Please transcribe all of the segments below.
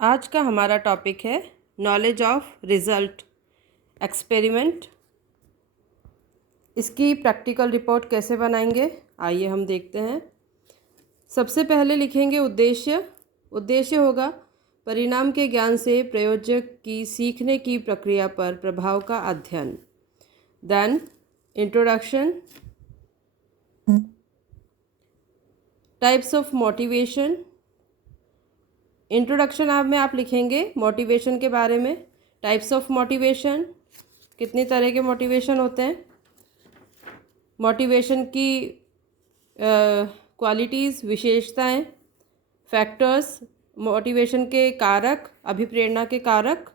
आज का हमारा टॉपिक है नॉलेज ऑफ रिज़ल्ट एक्सपेरिमेंट। इसकी प्रैक्टिकल रिपोर्ट कैसे बनाएंगे, आइए हम देखते हैं। सबसे पहले लिखेंगे उद्देश्य। उद्देश्य होगा परिणाम के ज्ञान से प्रयोजक की सीखने की प्रक्रिया पर प्रभाव का अध्ययन। Then introduction, types of motivation. Introduction में आप लिखेंगे मोटिवेशन के बारे में। टाइप्स ऑफ मोटिवेशन, कितनी तरह के मोटिवेशन होते हैं, मोटिवेशन की क्वालिटीज़, विशेषताएं, फैक्टर्स, मोटिवेशन के कारक, अभिप्रेरणा के कारक,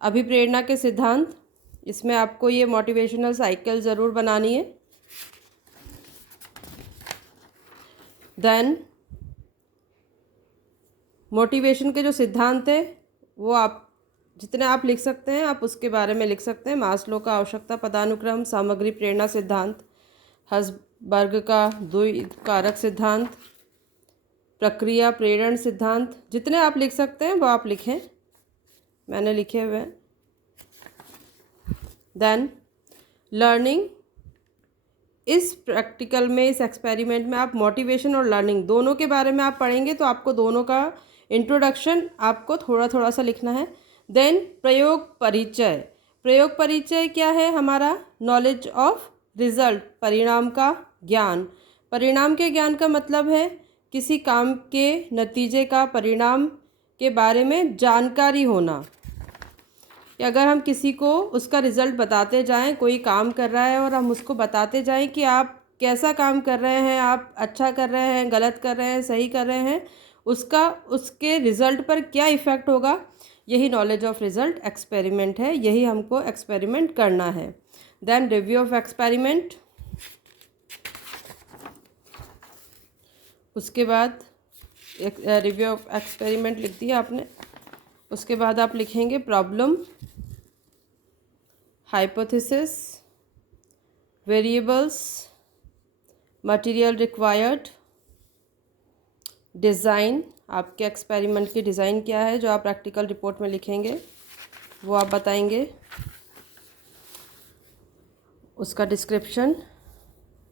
अभिप्रेरणा के सिद्धांत। इसमें आपको ये मोटिवेशनल साइकिल ज़रूर बनानी है। देन मोटिवेशन के जो सिद्धांत है वो आप जितने आप लिख सकते हैं आप उसके बारे में लिख सकते हैं। मास्लो का आवश्यकता पदानुक्रम, सामग्री प्रेरणा सिद्धांत, हर्ट्ज़बर्ग का द्वि कारक सिद्धांत, प्रक्रिया प्रेरण सिद्धांत, जितने आप लिख सकते हैं वो आप लिखें, मैंने लिखे हुए हैं। देन लर्निंग, इस प्रैक्टिकल में, इस एक्सपेरिमेंट में आप मोटिवेशन और लर्निंग दोनों के बारे में आप पढ़ेंगे, तो आपको दोनों का इंट्रोडक्शन आपको थोड़ा थोड़ा सा लिखना है। देन प्रयोग परिचय। प्रयोग परिचय क्या है हमारा? नॉलेज ऑफ रिजल्ट, परिणाम का ज्ञान। परिणाम के ज्ञान का मतलब है किसी काम के नतीजे का, परिणाम के बारे में जानकारी होना। कि अगर हम किसी को उसका रिज़ल्ट बताते जाएं, कोई काम कर रहा है और हम उसको बताते जाएं कि आप कैसा काम कर रहे हैं, आप अच्छा कर रहे हैं, गलत कर रहे हैं, सही कर रहे हैं, उसके रिज़ल्ट पर क्या इफ़ेक्ट होगा, यही नॉलेज ऑफ रिज़ल्ट एक्सपेरिमेंट है, यही हमको एक्सपेरिमेंट करना है। देन रिव्यू ऑफ एक्सपेरिमेंट, उसके बाद एक रिव्यू ऑफ एक्सपेरिमेंट लिख दिया आपने। उसके बाद आप लिखेंगे problem, hypothesis, variables, material required, design, आपके एक्सपेरिमेंट की डिज़ाइन क्या है जो आप प्रैक्टिकल रिपोर्ट में लिखेंगे वो आप बताएंगे। उसका डिस्क्रिप्शन,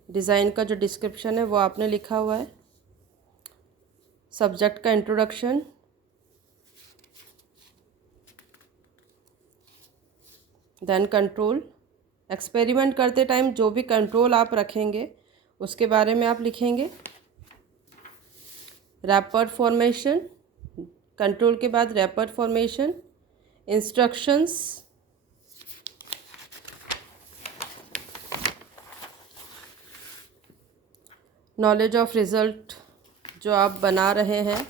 डिज़ाइन का जो डिस्क्रिप्शन है वो आपने लिखा हुआ है। सब्जेक्ट का इंट्रोडक्शन, देन कंट्रोल, एक्सपेरिमेंट करते टाइम जो भी कंट्रोल आप रखेंगे उसके बारे में आप लिखेंगे। रैपर फॉर्मेशन, कंट्रोल के बाद rapport formation, instructions, knowledge of result जो आप बना रहे हैं,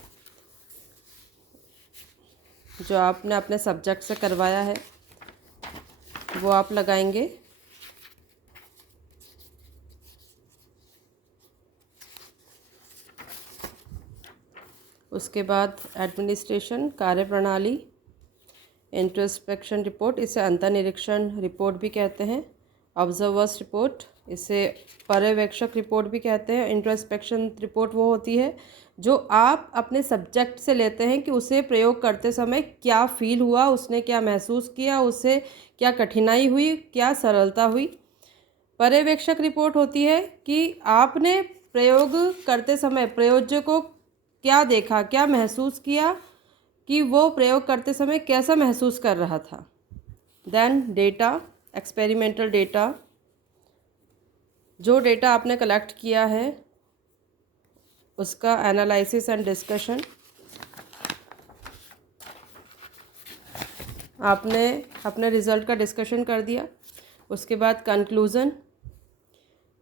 जो आपने अपने सब्जेक्ट से करवाया है वो आप लगाएंगे। उसके बाद एडमिनिस्ट्रेशन, कार्यप्रणाली, इंट्रोस्पेक्शन रिपोर्ट, इसे अंतर्निरीक्षण रिपोर्ट भी कहते हैं। ऑब्जर्वर्स रिपोर्ट, इसे पर्यवेक्षक रिपोर्ट भी कहते हैं। इंट्रोस्पेक्शन रिपोर्ट वो होती है जो आप अपने सब्जेक्ट से लेते हैं कि उसे प्रयोग करते समय क्या फील हुआ, उसने क्या महसूस किया, उसे क्या कठिनाई हुई, क्या सरलता हुई। पर्यवेक्षक रिपोर्ट होती है कि आपने प्रयोग करते समय प्रयोज्य को क्या देखा, क्या महसूस किया, कि वो प्रयोग करते समय कैसा महसूस कर रहा था। देन डेटा, एक्सपेरिमेंटल डेटा, जो डेटा आपने कलेक्ट किया है उसका एनालिसिस एंड डिस्कशन। आपने अपने रिज़ल्ट का डिस्कशन कर दिया। उसके बाद कंक्लूज़न,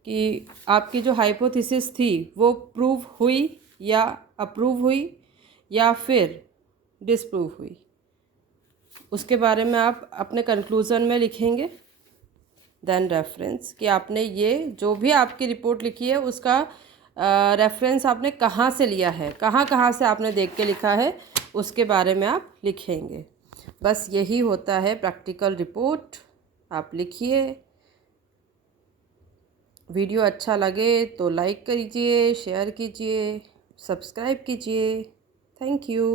कि आपकी जो हाइपोथेसिस थी वो प्रूव हुई या अप्रूव हुई या फिर डिसप्रूव हुई, उसके बारे में आप अपने कंक्लूज़न में लिखेंगे। देन रेफरेंस, कि आपने ये जो भी आपकी रिपोर्ट लिखी है उसका रेफरेंस आपने कहाँ से लिया है, कहाँ कहाँ से आपने देख के लिखा है, उसके बारे में आप लिखेंगे। बस यही होता है प्रैक्टिकल रिपोर्ट। आप लिखिए। वीडियो अच्छा लगे तो लाइक कीजिए, शेयर कीजिए, सब्सक्राइब कीजिए। Thank you.